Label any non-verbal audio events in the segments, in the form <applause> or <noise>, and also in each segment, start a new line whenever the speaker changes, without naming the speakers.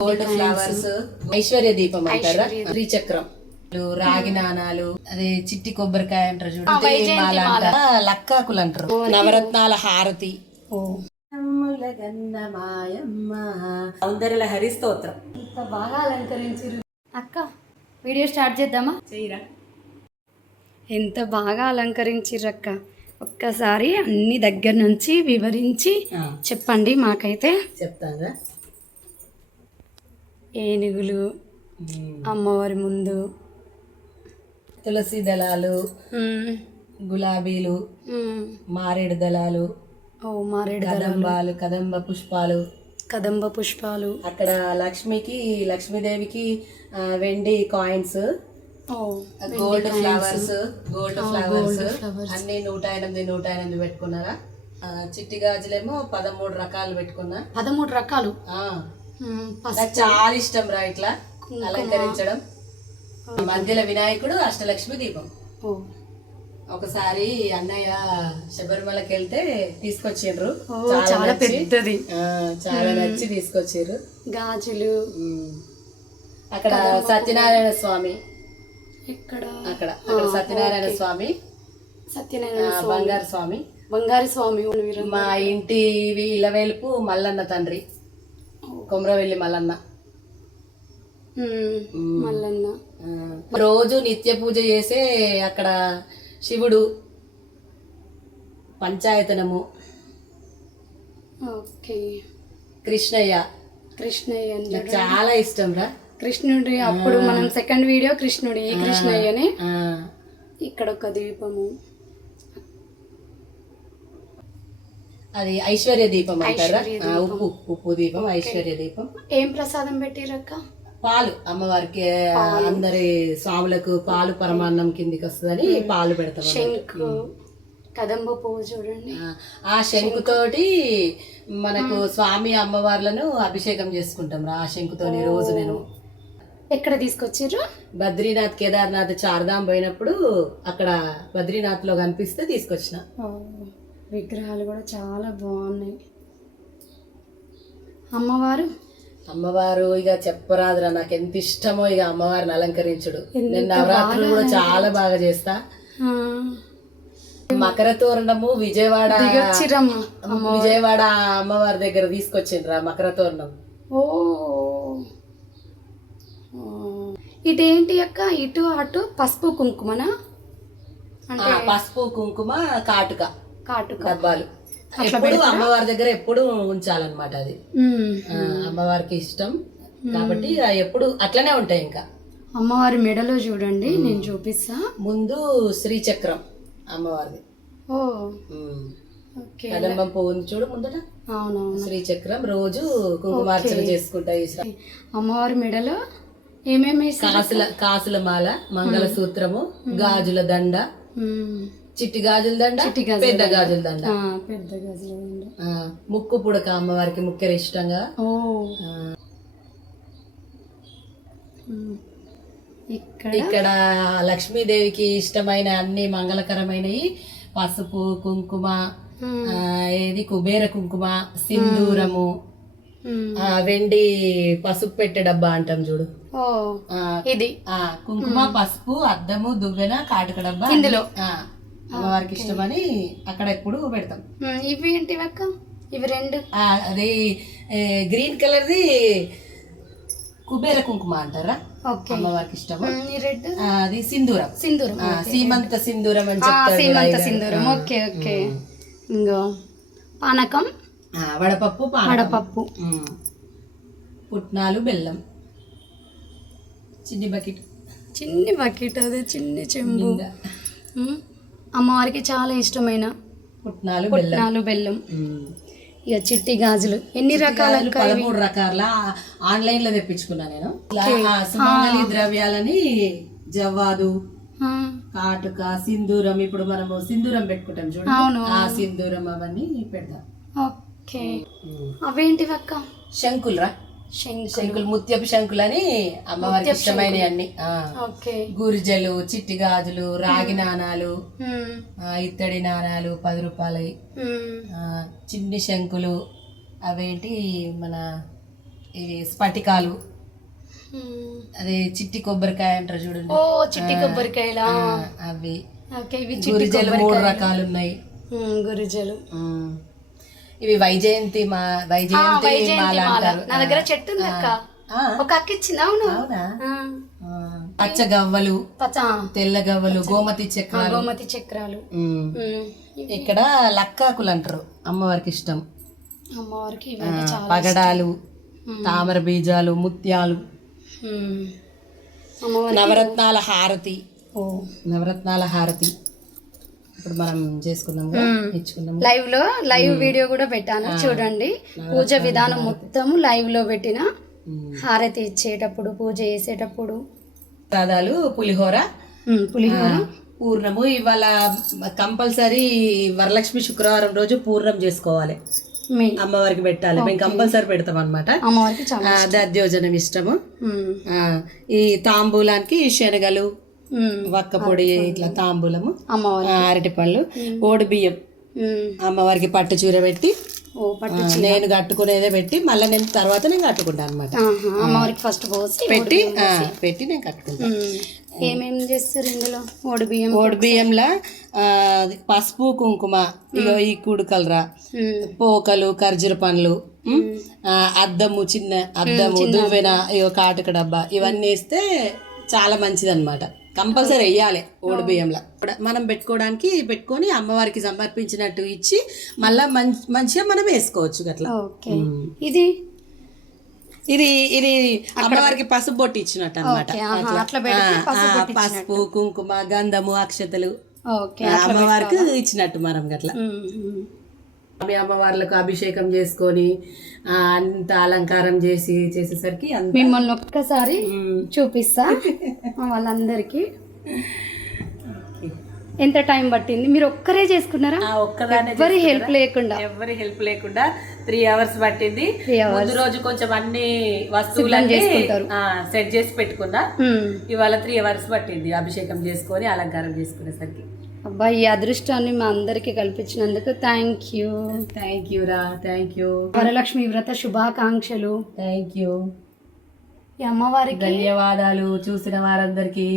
Gold flowers Aishwarya దీపం అంటారా? శ్రీచక్రం రాగి నాణాలు అదే చిట్టి కొబ్బరికాయ అంటారు చూడండి లక్కాకులు అంటారు. నవరత్నాల హారతి. సౌందర్య హరి స్తోత్రం.
ఇంత బాగా అలంకరించారు అక్క వీడియో స్టార్ట్ చేద్దామా?
చేయరా
ఎంత బాగా అలంకరించారు అక్క. ఒక్కసారి అన్ని దగ్గర నుంచి వివరించి చెప్పండి మాకైతే.
చెప్తాగా.
ఏనుగులు అమ్మవారి ముందు.
తులసి దళాలు గులాబీలు. మారేడు దళాలు
ఓ మారేడు
కదంబాలు కదంబ పుష్పాలు.
కదంబ పుష్పాలు.
అక్కడ లక్ష్మికి లక్ష్మీదేవికి వెండి
coins
gold flowers gold flowers. అన్ని నూట ఎనిమిది నూట ఎనిమిది పెట్టుకున్నారా? చిట్టి గాజులేమో పదమూడు రకాలు పెట్టుకున్నా.
పదమూడు రకాలు?
నాకు చాలా ఇష్టం రా ఇట్లా అలంకరించడం. మధ్యలో వినాయకుడు అష్టలక్ష్మి దీపం. ఒకసారి అన్నయ్య శబరిమలకి వెళ్తే తీసుకొచ్చిండ్రు
చాలా
నచ్చి-
పెద్దది.
చాలా నచ్చి తీసుకొచ్చారు
గాజులు.
అక్కడ సత్యనారాయణ స్వామి.
ఇక్కడ
అక్కడ అక్కడ సత్యనారాయణ స్వామి.
సత్యనారాయణ
బంగారు స్వామి.
బంగారు స్వామి
మా ఇంటి ఇలవేలుపు మల్లన్న తండ్రి. కొమరవెల్లి మల్లన్న.
మల్లన్న.
రోజు నిత్య పూజ చేసే అక్కడ శివుడు పంచాయతనము.
ఓకే.
కృష్ణయ్య.
కృష్ణయ్య
చాలా ఇష్టం రా.
కృష్ణుడి అప్పుడు మనం సెకండ్ వీడియో కృష్ణుడి ఈ కృష్ణయ్యని. ఇక్కడ ఒక దీపము.
అది ఐశ్వర్య దీపం అంటారా? ఉప్పు ఉప్పు దీపం ఐశ్వర్య దీపం.
ఏం ప్రసాదం పెట్టిరక్క?
పాలు. అమ్మవారికి అందరి స్వాములకు పాలు పరమాన్నం కిందికి వస్తుందని పాలు పెడతాం.
శంకు కదంబ పువ్వు చూడండి.
ఆ, శంకుతోటి మనకు స్వామి అమ్మవార్లను అభిషేకం చేసుకుంటాం రా ఆ శంకుతోని రోజు నేను.
ఎక్కడ తీసుకొచ్చిర్రు?
బద్రీనాథ్ కేదార్నాథ్ చార్ధాం పోయినప్పుడు అక్కడ బద్రీనాథ్లో కనిపిస్తే తీసుకొచ్చిన.
విగ్రహాలు కూడా చాలా బాగున్నాయి. అమ్మవారు?
అమ్మవారు ఇక చెప్పరాదురా నాకు ఎంత ఇష్టమో ఇక అమ్మవారిని అలంకరించుడు. నేను నవరాత్రులు కూడా చాలా బాగా చేస్తా. మకర తోరణము విజయవాడ విజయవాడ అమ్మవారి దగ్గర తీసుకొచ్చిండ్రా మకర తోరణం.
ఓ. ఇదేంటి అక్క? ఇటు అటు పసుపు కుంకుమనా?
పసుపు కుంకుమ కాటుక. డబ్బాలు. ఎప్పుడు అమ్మవారి దగ్గర ఎప్పుడు ఉంచాలన్నమాట అది. అమ్మవారికి ఇష్టం. కాబట్టి ఎప్పుడు అట్లనే ఉంటాయి ఇంకా.
అమ్మవారి మెడలో చూడండి నేను చూపిస్తా.
ముందు శ్రీచక్రం అమ్మవారిది.
ఓ.
కదంబం పువ్వుని చూడు ముందట?
అవునవును.
శ్రీచక్రం రోజు కుంకుమార్చన చేసుకుంటా
అమ్మవారి మెడలో ఏమేమి
కాసుల కాసుల మాల మంగళసూత్రము గాజుల దండ. చిట్టి గాజుల దండ
చిట్టి గాజుల
పెద్ద గాజుల దండ.
ఆ, పెద్ద గజలు.
ఆ, ముక్కు పుడక అమ్మవారికి ముఖ్య ఇష్టంగా.
ఓ.
ఆ,
ఉమ్. ఇక్కడ?
ఇక్కడ లక్ష్మీదేవికి ఇష్టమైన అన్ని మంగళకరమైనవి పసుపు కుంకుమ
ఉమ్.
ఆ, ఏది? కుబేర కుంకుమ సింధూరము
ఉమ్.
ఆ, వెండి పసుపు పెట్టే డబ్బా అంటాం చూడు.
ఓ.
ఆ,
ఇది?
ఆ, కుంకుమ పసుపు అద్దము దువ్వెన కాటుక డబ్బా
ఇందులో?
ఆ, అమ్మవారికి ఇష్టమని అక్కడ ఎప్పుడు పెడతాం.
ఇవి ఏంటివి అక్క? ఇవి రెండు?
అది గ్రీన్ కలర్ది కుబేర కుంకుమ అంటారా?
ఓకే.
అమ్మవారికి ఇష్టము.
రెడ్?
అది సింధూరం.
సింధూరం.
సీమంత సింధూరం అని
సీమంత సింధూరం. Okay okay. ఇంకో పానకం?
వడపప్పు
వడపప్పు.
పుట్నాలు బెల్లం. చిన్ని బకెట్.
చిన్ని బకెట్ అది చిన్ని చెంబు. అమ్మవారికి చాలా ఇష్టమైన
పుట్నాలు బెల్లం.
పుట్నాలు బెల్లం. ఇక చిట్టి గాజులు. ఎన్ని రకాల
పదమూడు రకాల ఆన్లైన్లో తెప్పించుకున్నా నేను. సుమంగళి ద్రవ్యాలని జవ్వాదు కాటుక సింధూరం. ఇప్పుడు మనము సింధూరం పెట్టుకుంటాం చూడండి. ఆ సింధూరం అవన్నీ పెడతాం
ఓకే. అవేంటివి అక్క
శంకులు రా.
శంకు
శంకులు. ముత్యపు శంకులు అని అమ్మవారికి ఇష్టమైన అన్ని గురిజలు చిట్టి గాజులు రాగి నాణాలు ఇత్తడి నాణాలు పది ఆ, చిన్ని శంకులు అవేంటి మన ఇవి స్ఫటికాలు. అదే చిట్టి కొబ్బరికాయ అంటారు చూడండి.
ఓ చిట్టి కొబ్బరికాయలా?
అవి. గురిజలు మూడు రకాలు ఉన్నాయి
గురిజలు.
ఇవి వైజయంతి మా వైజయంతి మాల అంటారు.
నా దగ్గర చెట్టు ఉంది అక్క. ఒక అక్క ఇచ్చింది అవును.
పచ్చ గవ్వలు తెల్ల గవ్వలు గోమతి చక్రాలు.
గోమతి చక్రాలు.
ఇక్కడ లక్కాకులు అంటారు. అమ్మవారికి ఇష్టం.
అమ్మవారికి
పగడాలు తామర బీజాలు ముత్యాలు. నవరత్నాల హారతి.
ఓ.
నవరత్నాల హారతి. ఇప్పుడు మనం చేసుకున్నాం కదా, ఇచ్చుకున్నాం
లైవ్లో లైవ్ వీడియో కూడా పెట్టాను చూడండి. పూజ విధానం మొత్తం లైవ్లో పెట్టిన. హారతి ఇచ్చేటప్పుడు పూజ చేసేటప్పుడు.
ప్రసాదాలు పులిహోర.
పులిహోర.
పూర్ణము. ఇవాళ కంపల్సరీ వరలక్ష్మి శుక్రవారం రోజు పూర్ణం చేసుకోవాలి. అమ్మవారికి పెట్టాలి. మేము కంపల్సరీ పెడతాం అనమాట దద్యోజనం ఇష్టము. ఈ తాంబూలానికి శనగలు వక్క పొడి ఇట్లా తాంబూలము అరటిపళ్ళు ఓడి బియ్యం. అమ్మవారికి పట్టు చీర పెట్టి నేను కట్టుకునేదే పెట్టి మళ్ళీ నేను తర్వాత నేను కట్టుకుంటాను అనమాట
అమ్మవారికి ఫస్ట్ పోసి
పెట్టి పెట్టి నేను కట్టుకుంటాను
ఏమేమి చేస్తారు ఇందులో ఓడి బియ్యం?
ఓడి బియ్యంలో పసుపు కుంకుమ ఇగో ఈ కుడుకలరా పోకలు ఖర్జూర పండ్లు అద్దము చిన్న అద్దము దువ్వెన ఇగో కాటుక డబ్బా ఇవన్నీ వేస్తే చాలా మంచిది అనమాట కంపల్సరీ వేయాలి ఓడి బియ్యంలో. కూడా మనం పెట్టుకోవడానికి పెట్టుకొని అమ్మవారికి సమర్పించినట్టు ఇచ్చి మళ్ళా మంచి మంచిగా మనం వేసుకోవచ్చు అట్లా
ఓకే ఇది?
ఇది ఇది అమ్మవారికి పసుపు బొట్టు ఇచ్చినట్టు అనమాట
పసుపు
కుంకుమ గంధము అక్షతలు. అమ్మవారికి ఇచ్చినట్టు మనం గట్లా.
ఉమ్, ఉమ్.
మీ అమ్మవార్లకు అభిషేకం చేసుకొని అంత అలంకారం చేసి చేసేసరికి
మిమ్మల్ని ఒక్కసారి. చూపిస్తా <laughs> వాళ్ళందరికీ ఎంత టైం పట్టింది మీరు ఒక్కరే చేసుకున్నారా ఎవరి హెల్ప్ లేకుండా
ఎవరి హెల్ప్ లేకుండా త్రీ అవర్స్ పట్టింది. ముందు రోజు కొంచెం అన్ని వస్తువులన్నీ. సెట్ చేసి పెట్టుకున్నా. ఇవాళ త్రీ అవర్స్ పట్టింది అభిషేకం చేసుకొని అలంకారం చేసుకునేసరికి
అబ్బా ఈ అదృష్టాన్ని మా అందరికి కల్పించినందుకు థ్యాంక్ యూ
థ్యాంక్ యూ రా థ్యాంక్ యూ
వరలక్ష్మి వ్రత శుభాకాంక్షలు.
థ్యాంక్ యూ
ఈ అమ్మవారికి
ధన్యవాదాలు చూసిన వారందరికీ.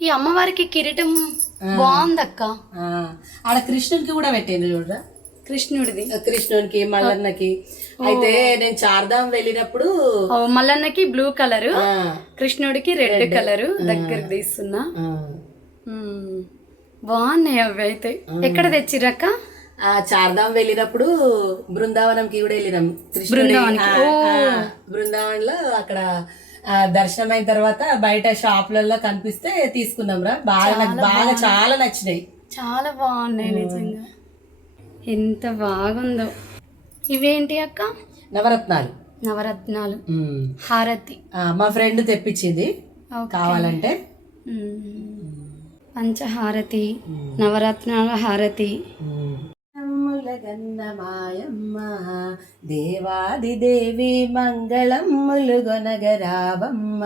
ఈ అమ్మవారికి కిరీటం బాగుందక్క.
ఆడ కృష్ణునికి కూడా పెట్టింది చూడరా?
కృష్ణుడిది.
కృష్ణునికి మల్లన్నకి. అయితే నేను చార్ధాం వెళ్ళినప్పుడు
మల్లన్నకి బ్లూ కలర్ కృష్ణుడికి రెడ్ కలర్ దగ్గరకు తీస్తున్నా. బాగున్నాయి అవి అయితే. ఎక్కడ తెచ్చిరక్క
ఆ చార్ధాం వెళ్ళినప్పుడు బృందావనంకి కూడా వెళ్ళినాం. ఆ, బృందావనంలో అక్కడ దర్శనం అయిన తర్వాత బయట షాపులలో కనిపిస్తే తీసుకున్నాం రా. బాగా నాకు బాగా చాలా నచ్చినాయి.
చాలా బాగున్నాయి నిజంగా. ఎంత బాగుందో. ఇవేంటి అక్క?
నవరత్నాలు.
నవరత్నాలు. హారతి.
మా ఫ్రెండ్ తెప్పించింది. కావాలంటే.
పంచహారతి నవరత్నాల హారతి.
ములగన్న మాయమ్మ దేవాది దేవి మంగళమ్ములు గొనగరావమ్మ.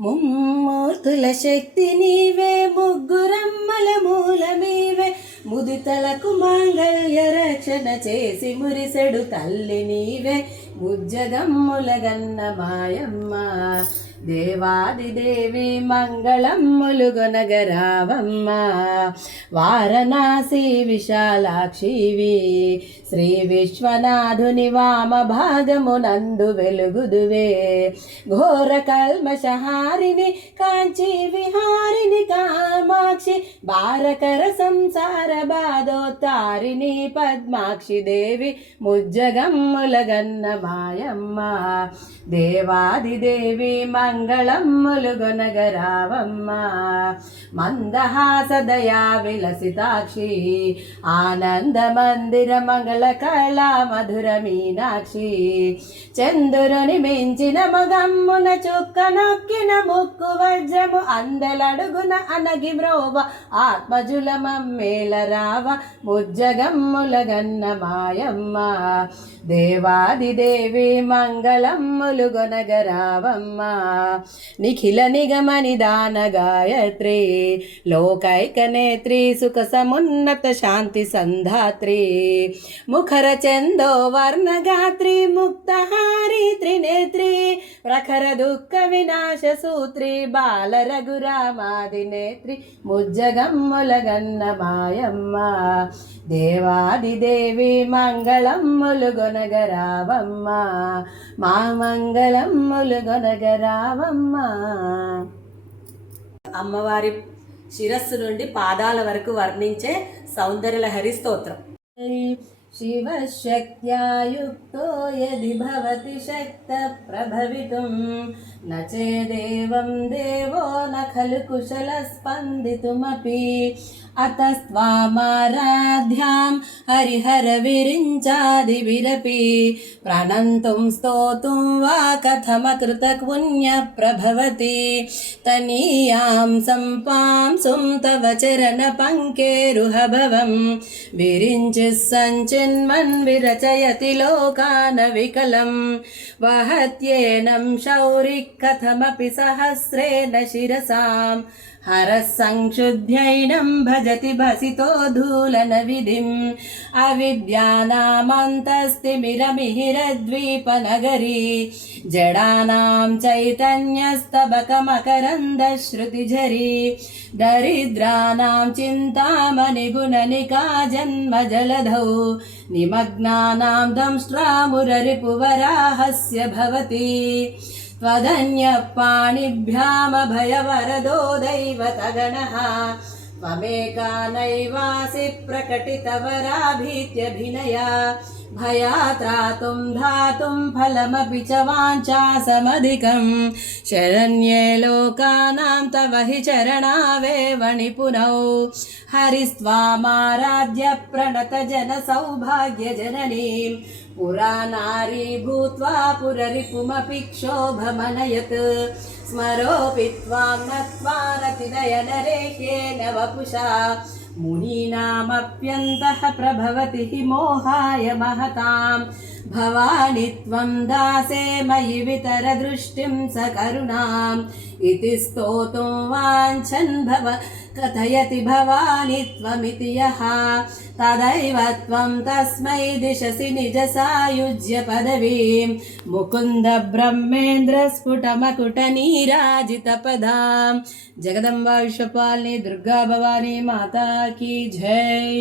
ముమ్మూర్తుల శక్తి నీవే ముగ్గురమ్మల మూలమీవే. ముదితలకు మాంగళ్య రక్షణ చేసి మురిసెడు తల్లి నీవే. ముజ్జగమ్ములగన్న మాయమ్మ. దేవాది దేవి మంగళమ్ములు వారణాసి విశాలాక్షివి శ్రీ విశ్వనాథుని వామ భాగమునందు వెలుగుదువే. ఘోర కల్మషహారిని కాంచి విహారిని కామాక్షి. బారకర సంసార బాధోత్తారిణి పద్మాక్షి దేవి. ముజ్జగమ్ములగన్న మాయమ్మ దేవాదిదేవి దేవి మంగళమ్ములు మందహాస దయా విలసితాక్షి. ఆనంద మందిర మంగళ కళా మధుర మీనాక్షి. చంద్రుని మించిన మగమ్మున చుక్క నొక్కిన ముక్కు వజ్రము అందలడుగున అనగి మ్రోవ. ఆత్మజుల మమ్మేల రావ ముజ్జగమ్ముల గన్న మాయమ్మ దేవాదిదేవి మంగళమ్ములు గొనగరావమ్మ నిఖిల నిగమ నిదాన గాయత్రి లోకైక నేత్రి సుఖ సమున్నత శాంతి సంధాత్రి ముఖర చందో వర్ణగాత్రి ముక్తహారి త్రినేత్రి ప్రఖర దుఃఖ వినాశ సూత్రి బాల రఘురామాది నేత్రి ముజ్జగమ్ముల గన్న మాయమ్మ దేవాదిదేవి మంగళమ్ములు గొనగరావమ్మ. మా మంగళమ్ములు గొనగరావమ్మ. అమ్మవారి శిరస్సు నుండి పాదాల వరకు వర్ణించే సౌందర్యలహరి స్తోత్రం. శివశక్త్యా యుక్తో యది భవతి శక్త ప్రభవితుం న చేదేవం దేవో న ఖలు కుశల స్పందితుమపి అతస్త్వామారాధ్యాం హరిహర విరించాది విరపి ప్రణంతుం స్తోతుం వా కథమకృత పుణ్య ప్రభవతి తనీయాం సంపాంసుం తవ చరణ పంకేరుహభవం విరించి సంచిన్మన్ हरः भजति भसितो धूलनविधिम् अविद्यानामन्तस्तिमिरमिहिरद्वीपनगरी जडानां चैतन्यस्तबकमकरन्दश्रुतिझरी दरिद्राणां चिन्तामणिगुणनिका जन्म जलधौ निमग्नानां दंष्ट्रा मुररिपुवराहस्य भवति त्वदन्यपाणिभ्यामभयवरदो दैवतगणः त्वमेका नैवासि प्रकटितवराभीत्यभिनया भयात्रातुं धातुं फलमपि च वाञ्छासमधिकं शरण्ये लोकानां तव हि चरणावेव निपुनौ हरिस्त्वामाराध्य प्रणतजनसौभाग्यजननीं पुरा नारी भूत्वा पुररिपुमपि क्षोभमनयत् स्मरोऽपि त्वां नत्वा रतिनयनरेह्येन वपुषा मुनीनामप्यन्तः प्रभवति हि मोहाय భవాని త్వం దాసే మయి వితర దృష్టిం సకరుణాం ఇతి స్తోతుం వాంఛన్ భవ కథయతి భవాని త్వమితి యః తదైవ త్వం తస్మై దిశసి నిజసాయుజ్య పదవీం ముకుంద బ్రహ్మేంద్ర స్ఫుటమకుట నీరాజిత పదాం జగదంబ విశ్వపాలిని దుర్గా భవాని మాతా జై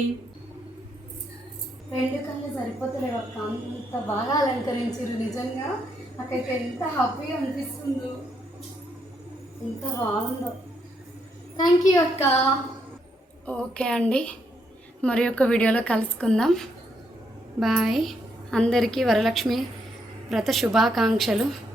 రెండు కళ్ళు సరిపోతలేవు అక్క. అంత బాగా అలంకరించారు నిజంగా. నాకైతే ఎంత హ్యాపీగా అనిపిస్తుందో. ఎంత బాగుందో. థ్యాంక్ యూ అక్క. ఓకే అండి. మరి ఒక వీడియోలో కలుసుకుందాం. బాయ్. అందరికీ వరలక్ష్మి వ్రత శుభాకాంక్షలు.